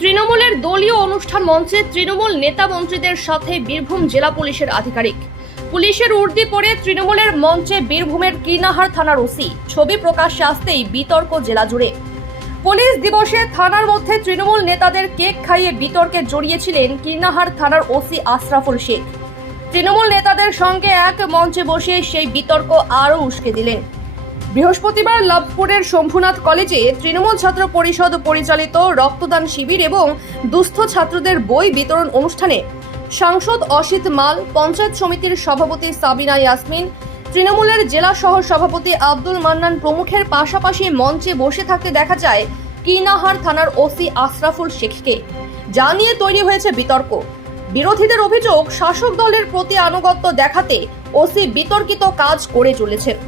তৃণমূলের দলীয় অনুষ্ঠান মঞ্চে তৃণমূল নেতা মন্ত্রীদের সাথে বীরভূম জেলা পুলিশের আধিকারিক। পুলিশের উর্দি পরে তৃণমূলের মঞ্চে বীরভূমের কীর্ণাহার থানার ওসি। ছবি প্রকাশ্যে আসতেই বিতর্ক জেলা জুড়ে। পুলিশ দিবসে থানার মধ্যে তৃণমূল নেতাদের কেক খাইয়ে বিতর্কে জড়িয়েছিলেন কীর্ণাহার থানার ওসি আশরাফুল শেখ। তৃণমূল নেতাদের সঙ্গে এক মঞ্চে বসে সেই বিতর্ক আরও উস্কে দিলেন। বৃহস্পতিবার লাভপুরের শম্ভুনাথ কলেজে তৃণমূল ছাত্র পরিষদ পরিচালিত রক্তদান শিবির এবং দুস্থ ছাত্রদের বই বিতরণ অনুষ্ঠানে সাংসদ অসিত মাল, পঞ্চায়েত সমিতির সভাপতি সাবিনা ইয়াসমিন, তৃণমূলের জেলা সহ সভাপতি আব্দুল মান্নান প্রমুখের পাশাপাশি মঞ্চে বসে থাকতে দেখা যায় কিনাহার থানার ওসি আশরাফুল শেখকে। যা নিয়ে তৈরি হয়েছে বিতর্ক। বিরোধীদের অভিযোগ শাসক দলের প্রতি আনুগত্য দেখাতে ওসি বিতর্কিত কাজ করে চলেছেন।